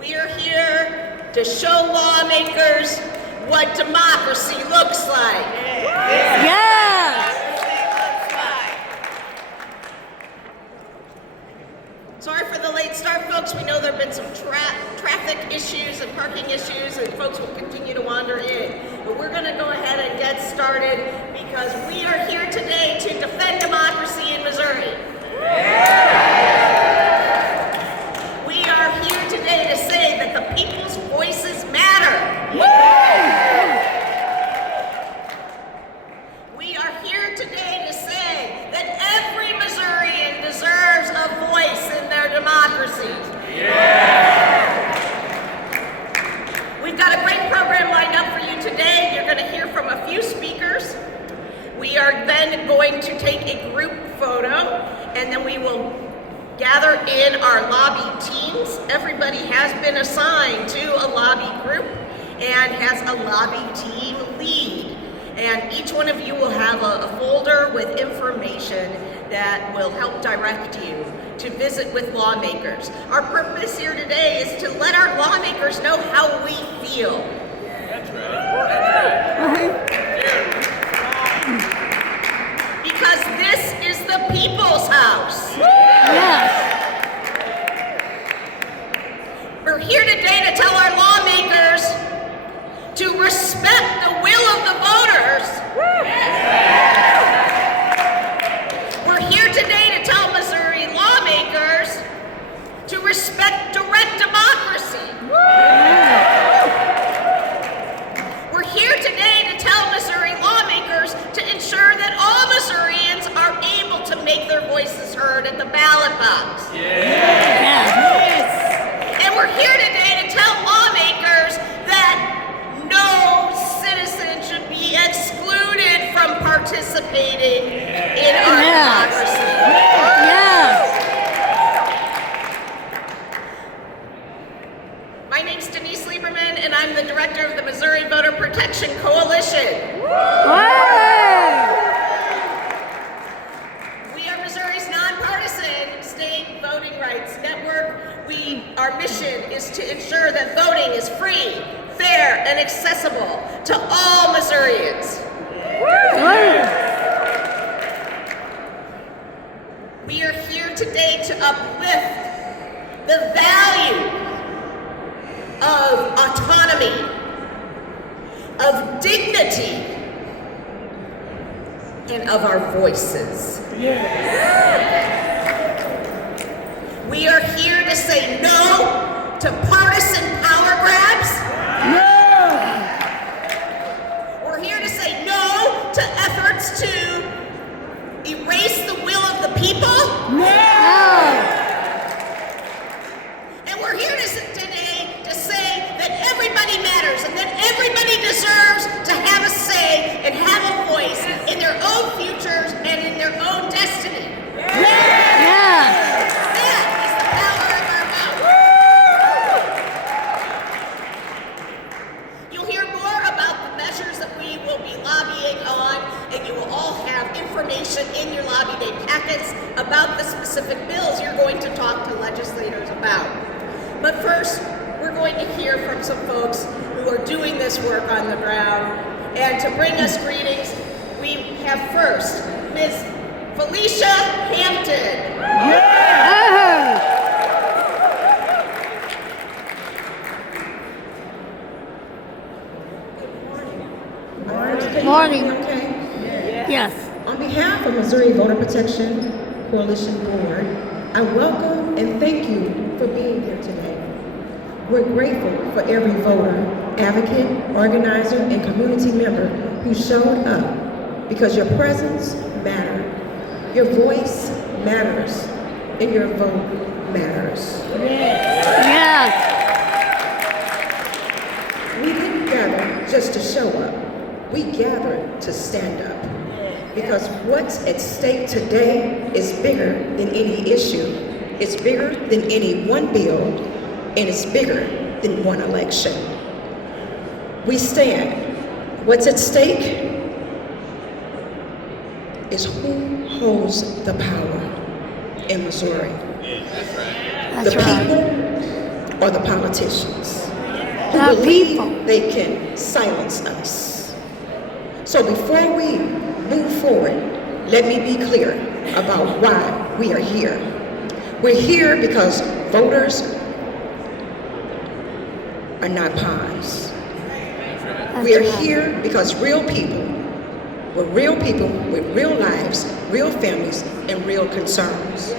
We are here to show lawmakers what democracy looks like. Yes! Sorry for the late start, folks. We know there have been some traffic issues and parking issues, and folks will continue to wander in. But we're going to go ahead and get started because we are here today to defend democracy in Missouri. We are here today to say that the people's voices matter. We are here today to say that every Missourian deserves a voice in their democracy. We've got a great program lined up for you today. You're going to hear from a few speakers. We are then going to take a group photo, and then we will gather in our lobby teams. Everybody has been assigned to a lobby group and has a lobby team lead. And each one of you will have a folder with information that will help direct you to visit with lawmakers. Our purpose here today is to let our lawmakers know how we feel. That's right. Because this is the people's house. Yes! We're here today to tell our lawmakers to respect the will of the voters. We're here today to tell Missouri lawmakers to respect direct democracy. We're here today to tell Missouri lawmakers to ensure that all Missourians are able to make their voices heard at the ballot box. And we're here today to tell lawmakers that no citizen should be excluded from participating in our democracy. My name's Denise Lieberman, and I'm the director of the Missouri Voter Protection Coalition. We are Missouri's nonpartisan state voting rights network. Our mission is to ensure that voting is free, fair, and accessible to all Missourians. We are here today to uplift the value of autonomy, of dignity, and of our voices. We are here to say no to partisan power grabs. We're here to say no to efforts to erase the will of the people. And we're here today to say that everybody matters and that everybody deserves to have a say and have a voice in their own futures and in their own destiny. In your lobby day packets about the specific bills you're going to talk to legislators about. But first, we're going to hear from some folks who are doing this work on the ground. And to bring us greetings, we have first Ms. Felicia Hampton. Good morning. Okay. Yes. On behalf of Missouri Voter Protection Coalition Board, I welcome and thank you for being here today. We're grateful for every voter, advocate, organizer, and community member who showed up because your presence mattered, your voice matters, and your vote matters. Yes. We didn't gather just to show up. We gathered to stand up. Because what's at stake today is bigger than any issue. It's bigger than any one bill, and it's bigger than one election. We stand. What's at stake is who holds the power in Missouri. That's the right. people or the politicians who The believe people. they can silence us. So before we move forward, let me be clear about why we are here. We're here because voters are not pawns. We are here because real people with real lives, real families, and real concerns.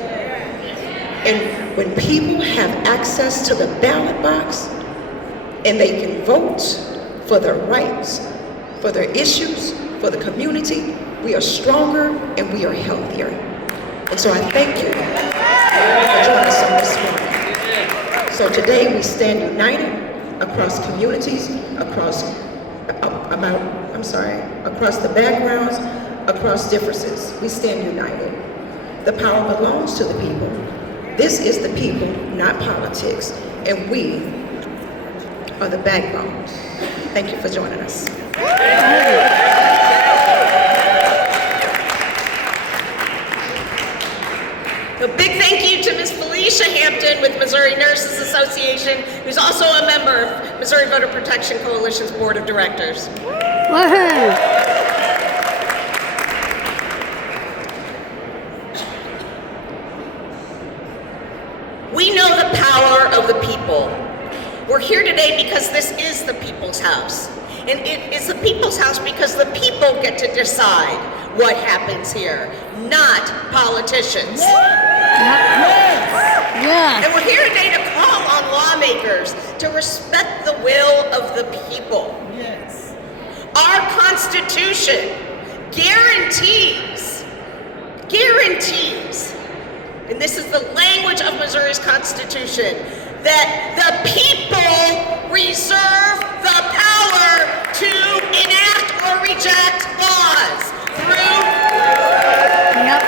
And when people have access to the ballot box and they can vote for their rights, for their issues, for the community, we are stronger and we are healthier. And so I thank you for joining us on this morning. So today we stand united across communities, across the backgrounds, across differences. We stand united. The power belongs to the people. This is the people, not politics, and we are the backbone. Thank you for joining us. A big thank you to Ms. Felicia Hampton with Missouri Nurses Association, who's also a member of Missouri Voter Protection Coalition's Board of Directors. Woohoo! We know the power of the people. We're here today because this is the people's house. And it is the people's house because the people get to decide what happens here, not politicians. Yes. And we're here today to call on lawmakers to respect the will of the people. Yes. Our Constitution guarantees, and this is the language of Missouri's Constitution, that the people reserve the power to enact or reject laws through Yep.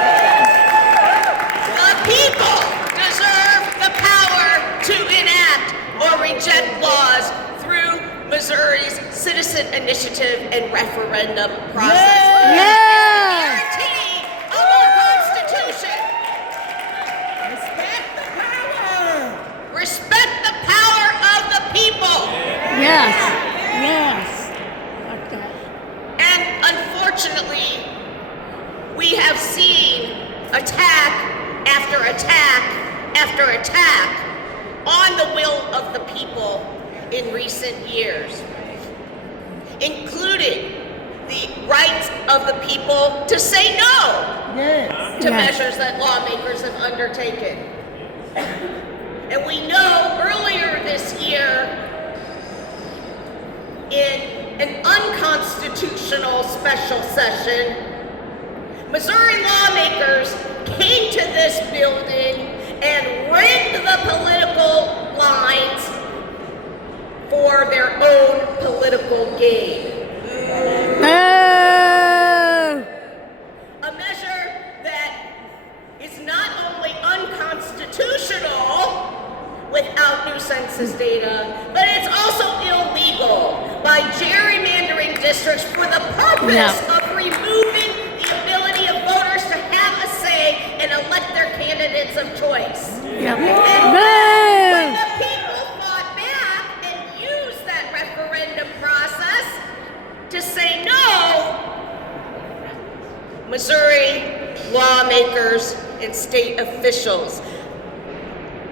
the people deserve the power to enact or reject laws through Missouri's citizen initiative and referendum process. Yes. Guarantee of our Constitution. Respect the power. Respect the power of the people. Yes. Yes. Okay. And unfortunately, we have seen attack after attack after attack on the will of the people in recent years, including the rights of the people to say no Yes. to Yes. measures that lawmakers have undertaken. And we know earlier this year, in an unconstitutional special session, Missouri lawmakers came to this building and rigged the political lines for their own political gain. Boo. A measure that is not only unconstitutional without new census data, but it's also illegal by gerrymandering districts for the purpose Yeah. of removing the ability of voters to have a say and elect their candidates of choice. Yep. When Boo. the people fought back and used that referendum process to say no, Missouri lawmakers and state officials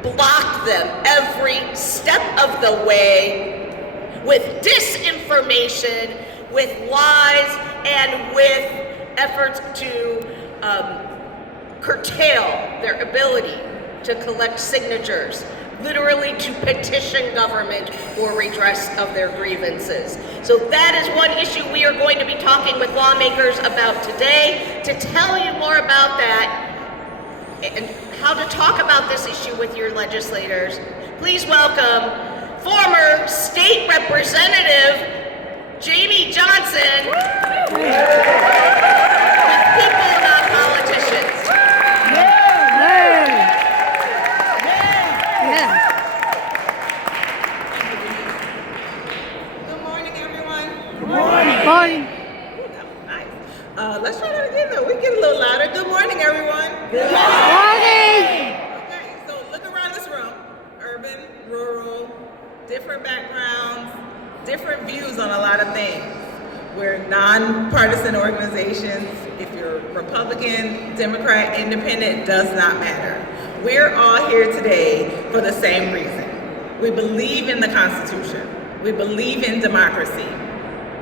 blocked them every step of the way with disinformation, with lies, and with efforts to curtail their ability to collect signatures, literally to petition government for redress of their grievances. So that is one issue we are going to be talking with lawmakers about today. To tell you more about that and how to talk about this issue with your legislators, please welcome former state representative Jamie Johnson with People Not Politicians. Boo. Yes. Good morning, everyone. Morning. Nice. Let's try that again, though. We get a little louder. Good morning, everyone. Morning. Okay, so look around this room. Urban, rural, different backgrounds, different views on a lot of things. We're nonpartisan organizations. If you're Republican, Democrat, Independent, does not matter. We're all here today for the same reason. We believe in the Constitution. We believe in democracy.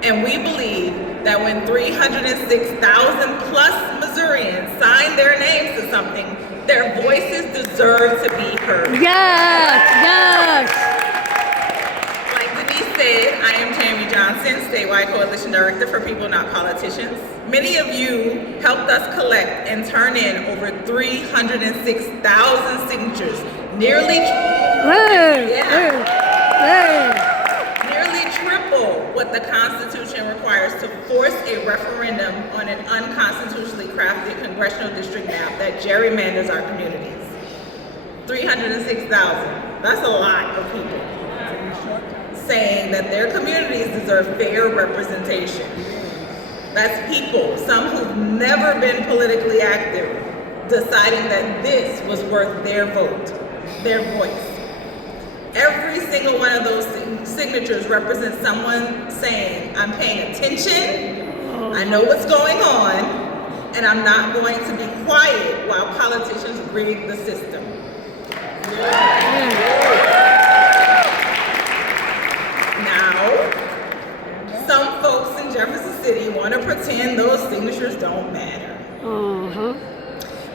And we believe that when 306,000 plus Missourians sign their names to something, their voices deserve to be heard. Yes, yes. Like Denise said, I am Tammy Johnson, Statewide Coalition Director for People Not Politicians. Many of you helped us collect and turn in over 306,000 signatures, nearly triple what the Constitution requires to force a referendum on an unconstitutionally crafted congressional district map that gerrymanders our communities. 306,000, that's a lot of people saying that their communities deserve fair representation. That's people, some who've never been politically active, deciding that this was worth their vote, their voice. Every single one of those signatures represents someone saying, I'm paying attention, I know what's going on, and I'm not going to be quiet while politicians rig the system. Now, some folks in Jefferson City want to pretend those signatures don't matter.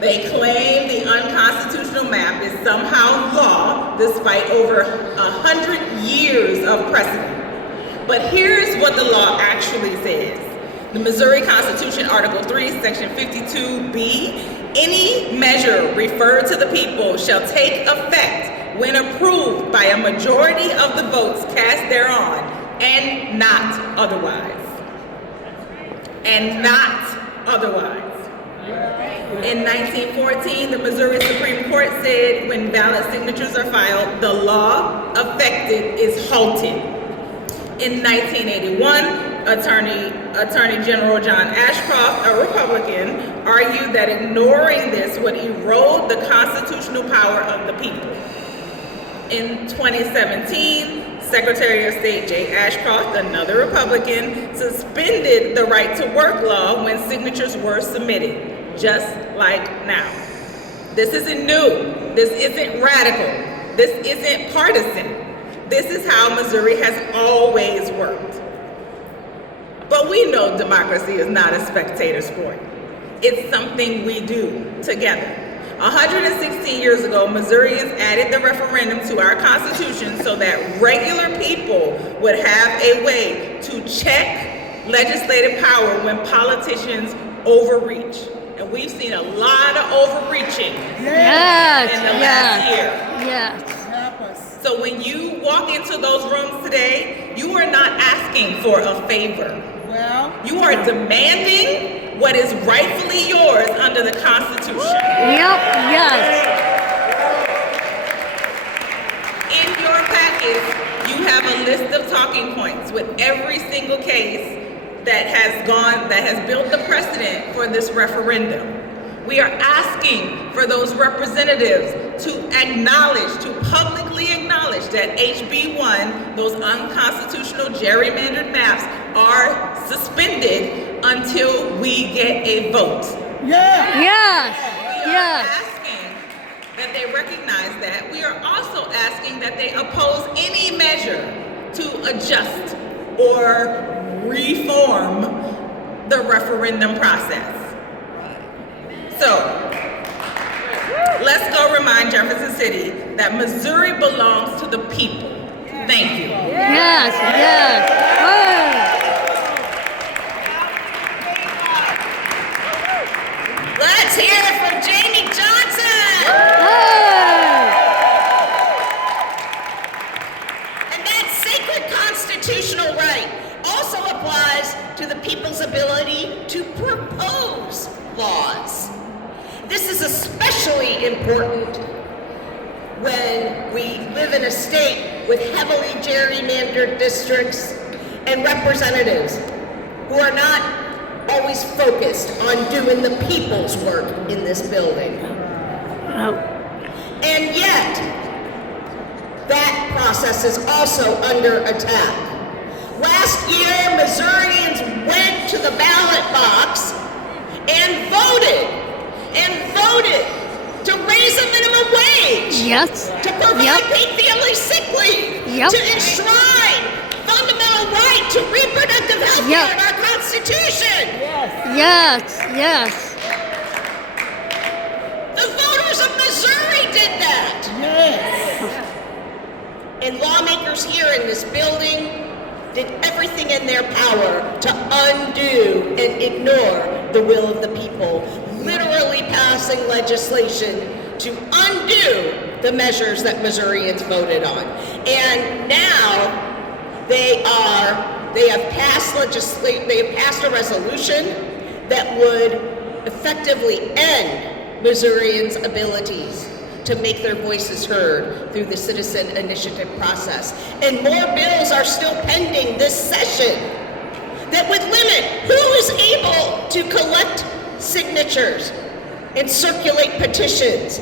They claim the unconstitutional map is somehow law despite over 100 years of precedent. But here's what the law actually says. The Missouri Constitution, Article 3, Section 52B, any measure referred to the people shall take effect when approved by a majority of the votes cast thereon, and not otherwise. And not otherwise. In 1914, the Missouri Supreme Court said when ballot signatures are filed, the law affected is halted. In 1981, Attorney General John Ashcroft, a Republican, argued that ignoring this would erode the constitutional power of the people. In 2017, Secretary of State Jay Ashcroft, another Republican, suspended the right to work law when signatures were submitted, just like now. This isn't new. This isn't radical. This isn't partisan. This is how Missouri has always worked. But we know democracy is not a spectator sport. It's something we do together. 116 years ago, Missourians added the referendum to our Constitution so that regular people would have a way to check legislative power when politicians overreach. And we've seen a lot of overreaching in the last year. Yes. Help us. So when you walk into those rooms today, you are not asking for a favor. Well, You are demanding what is rightfully yours under the Constitution. Yep. Yes. In your packet, you have a list of talking points with every single case that has built the precedent for this referendum. We are asking for those representatives to publicly acknowledge that HB 1, those unconstitutional gerrymandered maps, are suspended until we get a vote. yeah. Yes. We are Yes. asking that they recognize that. We are also asking that they oppose any measure to adjust or reform the referendum process. So, let's go remind Jefferson City that Missouri belongs to the people. Thank you. Yes. Yes. Let's hear it from Jamie Johnson. And that sacred constitutional right also applies to the people's ability to propose laws. This is especially important when we live in a state with heavily gerrymandered districts and representatives who are not always focused on doing the people's work in this building. And yet, that process process is also under attack. Last year, Missourians went to the ballot box and voted to raise the minimum wage, Yes. to provide Yep. paid family sick leave, Yep. to enshrine fundamental right to reproductive health care Yep. in our Constitution. Yes. Yes. The voters of Missouri did that. Yes. And lawmakers here in this building did everything in their power to undo and ignore the will of the people, literally passing legislation to undo the measures that Missourians voted on. And now they have passed a resolution that would effectively end Missourians' abilities to make their voices heard through the citizen initiative process. And more bills are still pending this session that would limit who is able to collect signatures and circulate petitions.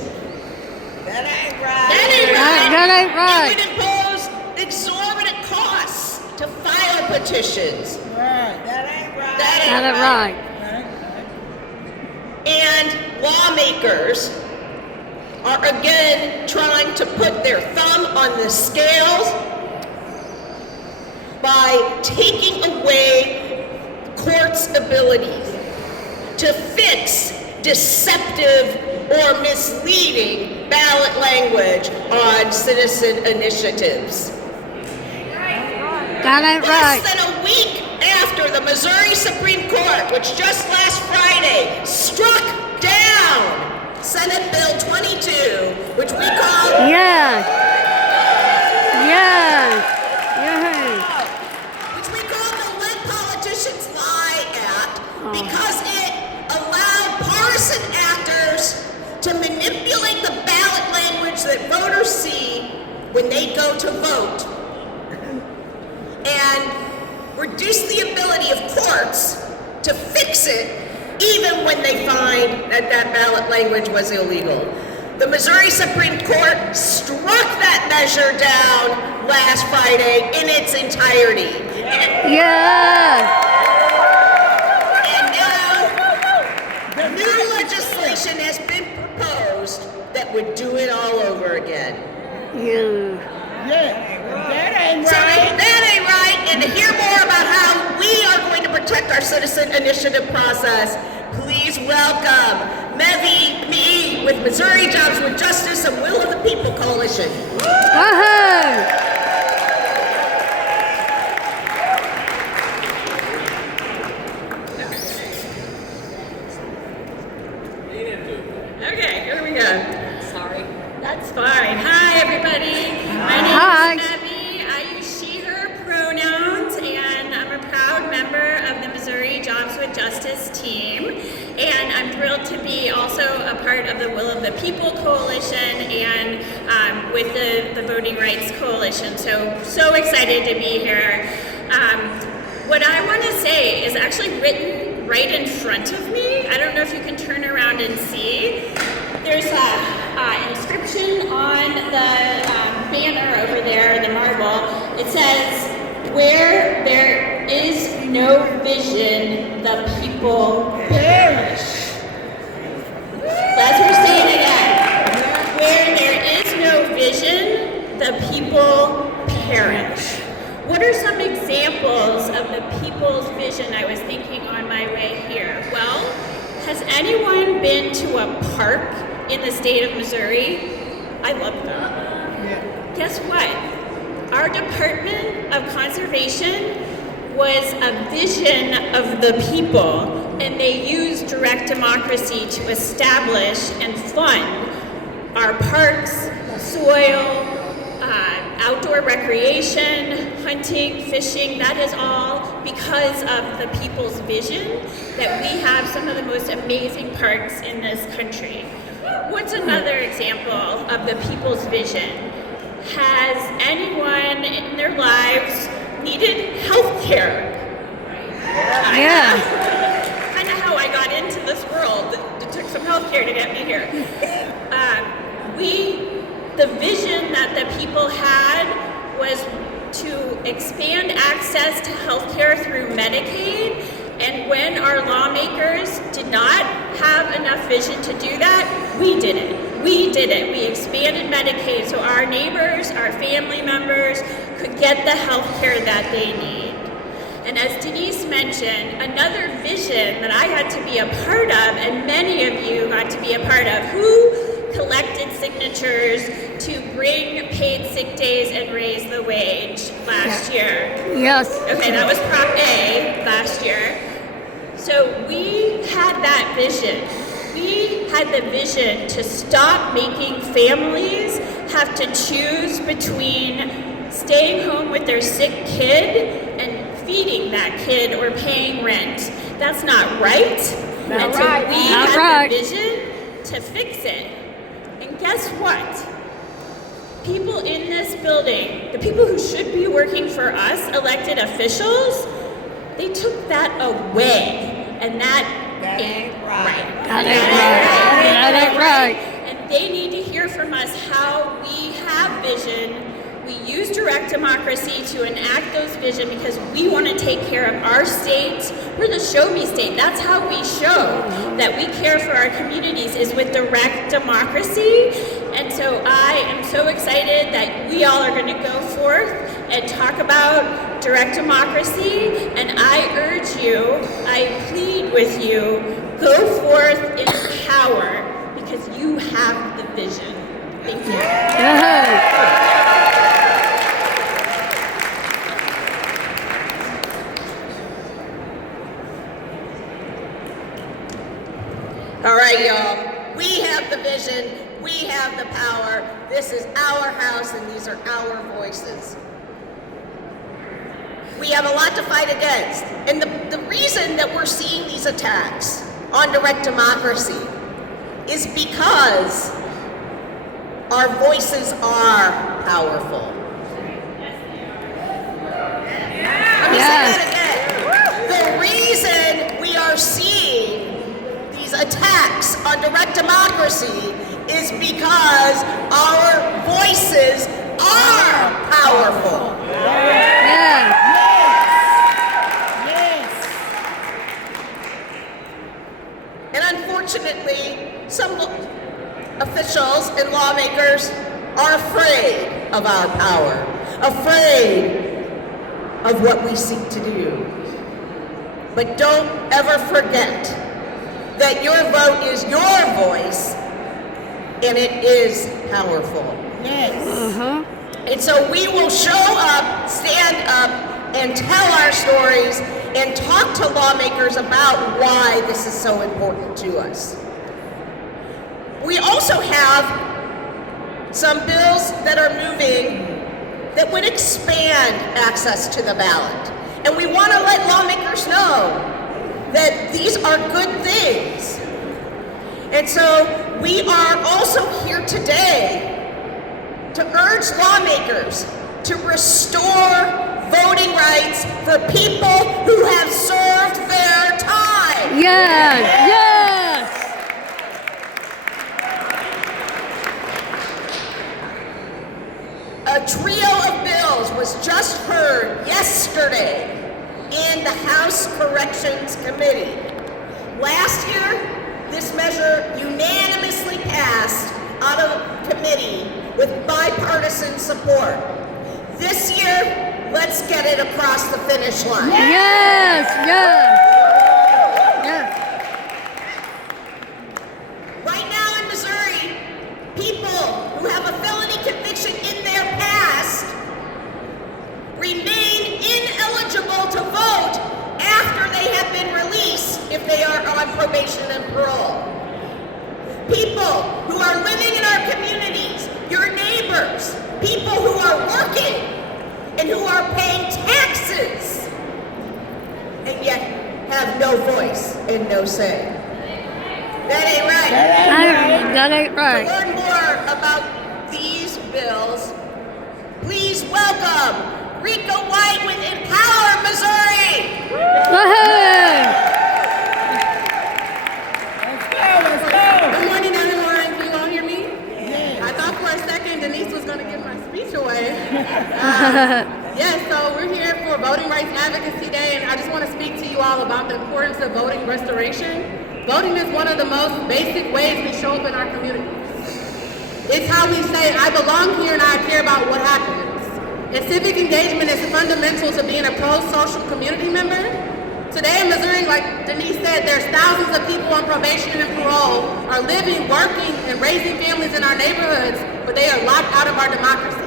That ain't That right. ain't right. That ain't right. It would impose exorbitant costs to file petitions. Right. That ain't right. That Got it right. And lawmakers are again trying to put their thumb on the scales by taking away courts' ability to fix deceptive or misleading ballot language on citizen initiatives. That ain't right. Less than a week after the Missouri Supreme Court, which just last Friday struck down Senate Bill 22, which we call Yes. Yes. Yes. which we call the Let Politicians Lie Act, because it allowed partisan actors to manipulate the ballot language that voters see when they go to vote, and reduce the ability of courts to fix it even when they find that that ballot language was illegal. The Missouri Supreme Court struck that measure down last Friday in its entirety. Yes. And now, new legislation has been proposed that would do it all over again. Yeah. Yeah. That ain't So right. that ain't right. And to hear more about how we are going to protect our citizen initiative process, please welcome Mevi Me with Missouri Jobs with Justice and Will of the People Coalition. Woohoo! Okay, here we go. Sorry. That's fine. Hi, everybody. My Hi. name is Abby. I use she, her pronouns, and I'm a proud member of the Missouri Jobs with Justice team. And I'm thrilled to be also a part of the Will of the People Coalition and with the Voting Rights Coalition. So excited to be here. What I want to say is actually written right in front of me. I don't know if you can turn around and see. There's an inscription on the banner over there, the marble. It says, "Where there is no vision, the people perish." That's what we're saying again. Where there is no vision, the people perish. What are some examples of the people's vision I was thinking on my way here? Well, has anyone been to a park in the state of Missouri? I love them. Guess what? Our Department of Conservation was a vision of the people, and they used direct democracy to establish and fund our parks, soil, outdoor recreation, hunting, fishing. That is all because of the people's vision that we have some of the most amazing parks in this country. What's another example of the people's vision? Has anyone in their lives needed health care? Yeah. I know how I got into this world. It took some health care to get me here. The vision that the people had was to expand access to health care through Medicaid. And when our lawmakers did not have enough vision to do that, we did it. We did it. We expanded Medicaid so our neighbors, our family members could get the health care that they need. And as Denise mentioned, another vision that I had to be a part of, and many of you got to be a part of, who collected signatures to bring paid sick days and raise the wage last year? Yes. Okay, that was Prop A last year. So we had that vision. We had the vision to stop making families have to choose between staying home with their sick kid and feeding that kid or paying rent. That's not right. And so we had the vision to fix it. And guess what? People in this building, the people who should be working for us, elected officials, they took that away. And that ain't right. That ain't right. That ain't right. And they need to hear from us how we have vision. We use direct democracy to enact those vision because we want to take care of our state. We're the show me state. That's how we show that we care for our communities, is with direct democracy. And so I am so excited that we all are going to go forth and talk about direct democracy. And I urge you, I plead with you, go forth in power because you have the vision. Thank you. Yay. All right, y'all. We have the vision. We have the power. This is our house, and these are our voices. We have a lot to fight against. And the reason that we're seeing these attacks on direct democracy is because our voices are powerful. Let me say that again. The reason we are seeing these attacks on direct democracy is because our voices are powerful. Yeah. And unfortunately, some officials and lawmakers are afraid of our power, afraid of what we seek to do. But don't ever forget that your vote is your voice, and it is powerful. Uh-huh. And so we will show up, stand up, and tell our stories and talk to lawmakers about why this is so important to us. We also have some bills that are moving that would expand access to the ballot. And we want to let lawmakers know that these are good things. And so we are also here today to urge lawmakers to restore voting rights for people who have served their time. Yes. Yes. A trio of bills was just heard yesterday in the House Corrections Committee. Last year, this measure unanimously passed out of committee with bipartisan support. This year, let's get it across the finish line. Yes. Yes. Yes. Right now in Missouri, people who have a felony conviction in their past remain ineligible to vote after they have been released if they are on probation and parole. People who are living in our communities, your neighbors, people who are working and who are paying taxes and yet have no voice and no say. That ain't right. That ain't To right. learn more about these bills, please welcome Rika White with Empower Missouri. Woohoo! Let's go. Good morning, everyone. Can you all hear me? I thought for a second Denise was going to give my speech. speech away. Yes, so we're here for Voting Rights Advocacy Day, and I just want to speak to you all about the importance of voting restoration. Voting is one of the most basic ways we show up in our communities. It's how we say, I belong here and I care about what happens. And civic engagement is fundamental to being a pro-social community member. Today in Missouri, like Denise said, there's thousands of people on probation and parole are living, working, and raising families in our neighborhoods, but they are locked out of our democracy.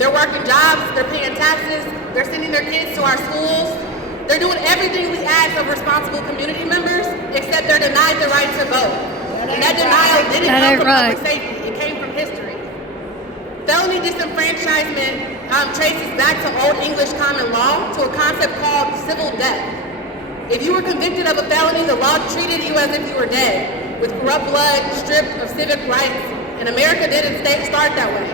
They're working jobs, they're paying taxes, they're sending their kids to our schools. They're doing everything we ask of responsible community members, except they're denied the right to vote. And that denial didn't come from public safety, it came from history. Felony disenfranchisement traces back to Old English common law to a concept called civil death. If you were convicted of a felony, the law treated you as if you were dead, with corrupt blood, stripped of civic rights, and America didn't start that way.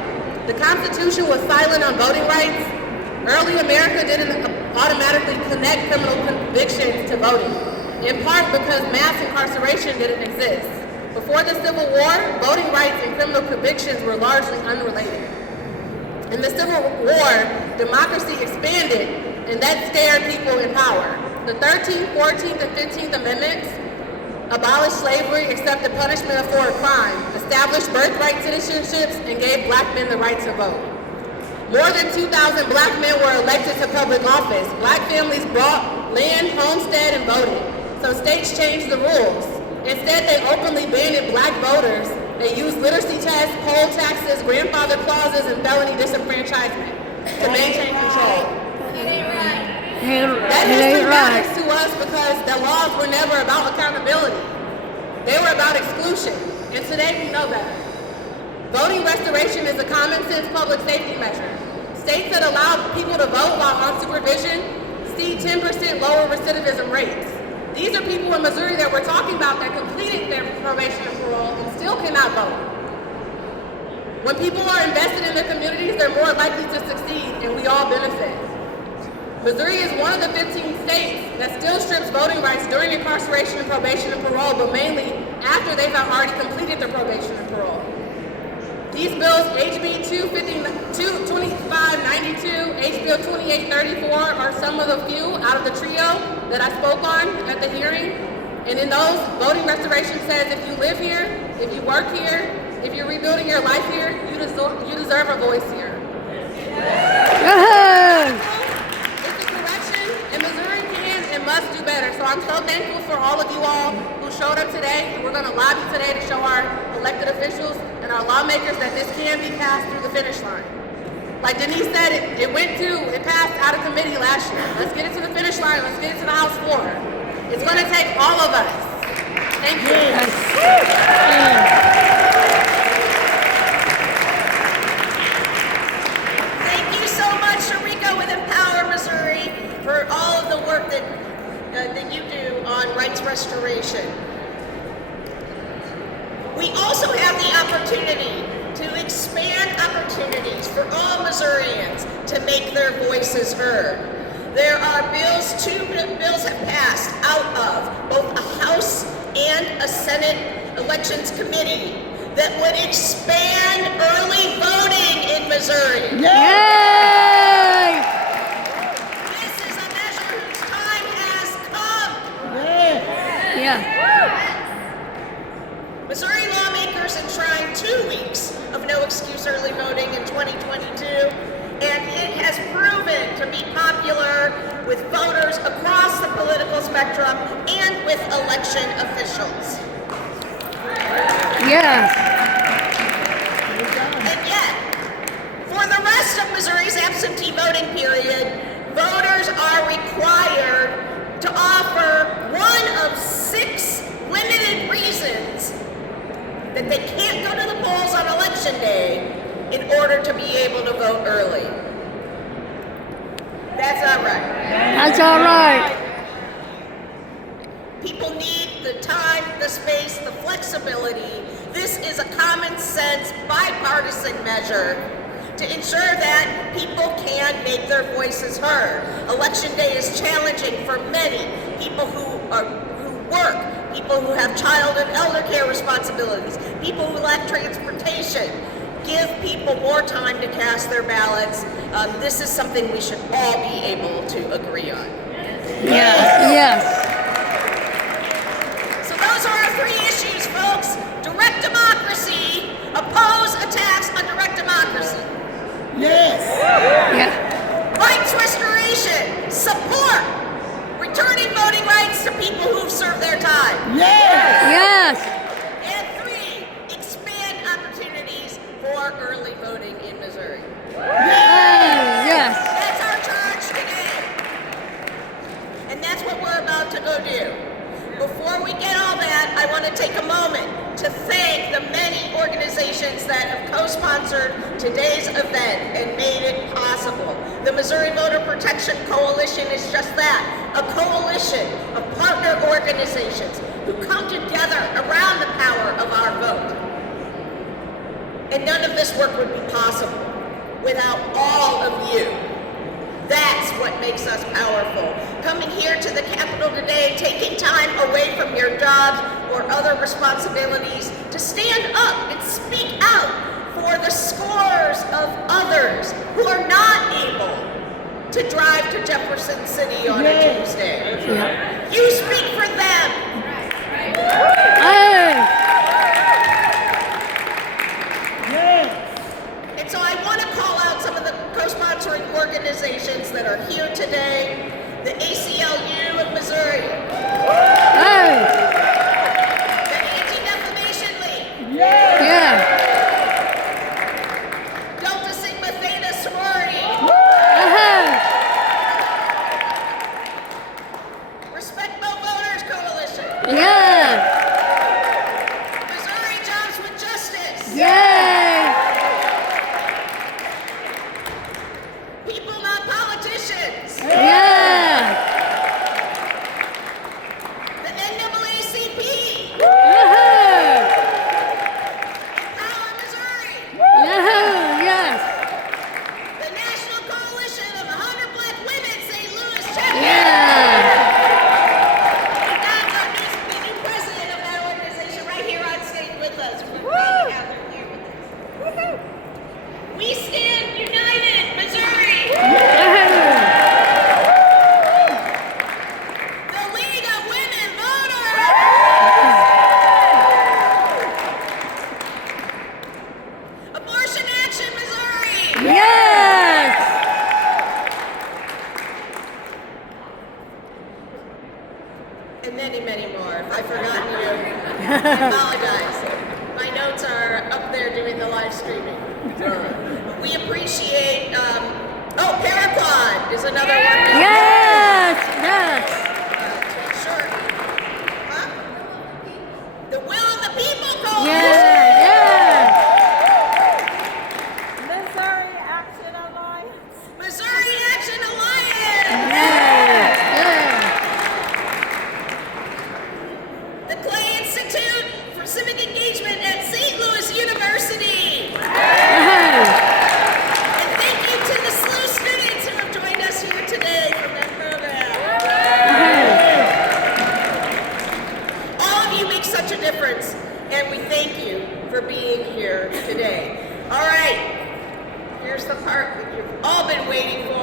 The Constitution was silent on voting rights. Early America didn't automatically connect criminal convictions to voting, in part because mass incarceration didn't exist. Before the Civil War, voting rights and criminal convictions were largely unrelated. In the Civil War, democracy expanded, and that scared people in power. The 13th, 14th, and 15th Amendments abolished slavery, accepted punishment for a crime, established birthright citizenships, and gave black men the right to vote. More than 2,000 black men were elected to public office. Black families bought land, homestead, and voted. Some states changed the rules. Instead, they openly banned black voters. They used literacy tests, poll taxes, grandfather clauses, and felony disenfranchisement to maintain control. That history matters to us because the laws were never about accountability. They were about exclusion, and today we know that. Voting restoration is a common sense public safety measure. States that allow people to vote while on supervision see 10% lower recidivism rates. These are people in Missouri that we're talking about that completed their probation and parole and still cannot vote. When people are invested in their communities, they're more likely to succeed, and we all benefit. Missouri is one of the 15 states that still strips voting rights during incarceration and probation and parole, but mainly after they've already completed their probation and parole. These bills, HB 2592, HB 2834, are some of the few out of the trio that I spoke on at the hearing. And in those, voting restoration says if you live here, if you work here, if you're rebuilding your life here, you deserve a voice here. It's a correction, and Missouri can and must do better. So I'm so thankful for all of you all who showed up today, and we're going to lobby today to show our elected officials and our lawmakers that this can be passed through the finish line. Like Denise said, it passed out of committee last year. Let's get it to the finish line. Let's get it to the House floor. It's going to take all of us. Thank you. Thank you so much, Sharika with Empower Missouri, for all of the work that you do on rights restoration. We also have the opportunity to expand opportunities for all Missourians to make their voices heard. There are bills, 2 bills have passed out of both a House and a Senate Elections Committee that would expand early voting in Missouri. Yay! This is a measure whose time has come. Yeah. Missouri lawmakers enshrined 2 weeks of no excuse early voting in 2022, and it has proven to be popular with voters across the political spectrum and with election officials. Yeah. And yet, for the rest of Missouri's absentee voting period, voters are required to offer one of 6 limited reasons that they can't go to the polls on election day in order to be able to vote early. That's not right. That's all right. People need the time, the space, the flexibility. This is a common sense, bipartisan measure to ensure that people can make their voices heard. Election day is challenging for many people who work, people who have child and elder care responsibilities, people who lack transportation, give people more time to cast their ballots. This is something we should all be able to agree on. Yes. Yes. So those are our three issues, folks. Direct democracy, oppose attacks on direct democracy. Yes. Yeah. Rights restoration, support returning voting rights to people who've served their time. Yes. Yes. And three, expand opportunities for early voting in Missouri. Yes. That's our charge today. And that's what we're about to go do. Before we get all that, I want to take a moment to thank the many organizations that have co-sponsored today's event and made it possible. The Missouri Voter Protection Coalition is just that, a coalition of partner organizations who come together around the power of our vote. And none of this work would be possible without all of you. That's what makes us powerful. Coming here to the Capitol today, taking time away from your jobs or other responsibilities to stand up and speak out for the scores of others who are not able to drive to Jefferson City on a Tuesday. Yeah. You speak for them. Hey. And so I want to call out some of the co-sponsoring organizations that are here today. The ACLU of Missouri, Hey. the Anti-Defamation League, Yeah. Delta Sigma Theta Sorority, Hey. Respectable Voters Coalition, Yeah. Missouri Jobs with Justice, Yay. People Not Politicians, Yeah. the NAACP, Yahoo. Power Missouri, Yahoo. Yes. the National Coalition of 100 Black Women, St. Louis chapter. Yeah. That's our the new president of that organization right here on stage with us. We're glad to have her here with us. We stand united, Missouri. Yahoo. The League of Women Voters. Abortion Action, Missouri. Yes. And many, many more. If I've forgotten you, I apologize. My notes are up there doing the live streaming. We appreciate, Paraquad is another one. Yes. Yes. Sure. Huh? The Will of the People Coalition. Yeah. Yeah. Missouri Action Alliance. Missouri Action Alliance. Yeah. The Clay Institute for Civic Engagement at St. Louis University. Yahoo. And thank you to the SLU students who have joined us here today from that program. All of you make such a difference, and we thank you for being here today. All right, here's the part that you've all been waiting for.